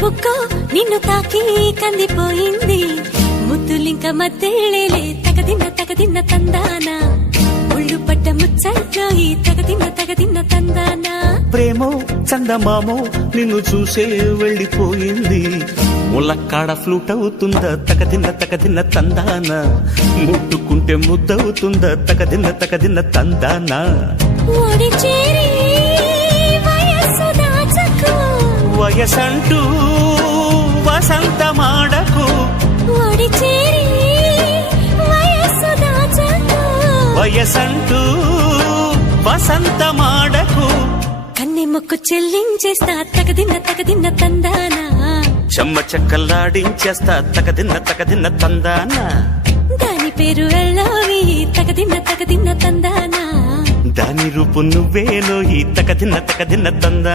బుక్కో నిన్ను తాకి కందిపోయింది ముద్దులింక మధ్యలేలే తగదిన్న తందానా ఒళ్ళు పడ్డ ముచ్చట్లోయి తగదిన్న తందానా ప్రేమో చందమామో నిన్ను చూసే వెళ్ళిపోయింది ములక్కాడ ఫ్లూట్ అవుతుందా తగదిన్న తందానా ముట్టుకుంటే ముద్దవుతుందా తగదిన్న తందానా ఓడి చేరి వయస్సు దాచకు వయసంటూ వసంతమాడకు ఓడి చేరి వయస్సు దాచకు వయసంటూ వసంతమాడకు కన్నె మొక్కు చెల్లించేస్తా తగదిన్న తందానా చెమ్మ చెక్కల్లాడించేస్తా తగదిన్న తందానా దాని పేరు వెళ్ళవి తగదిన్న తందానా దాని రూపు నువ్వేలో ఈ తగదిన్న తందా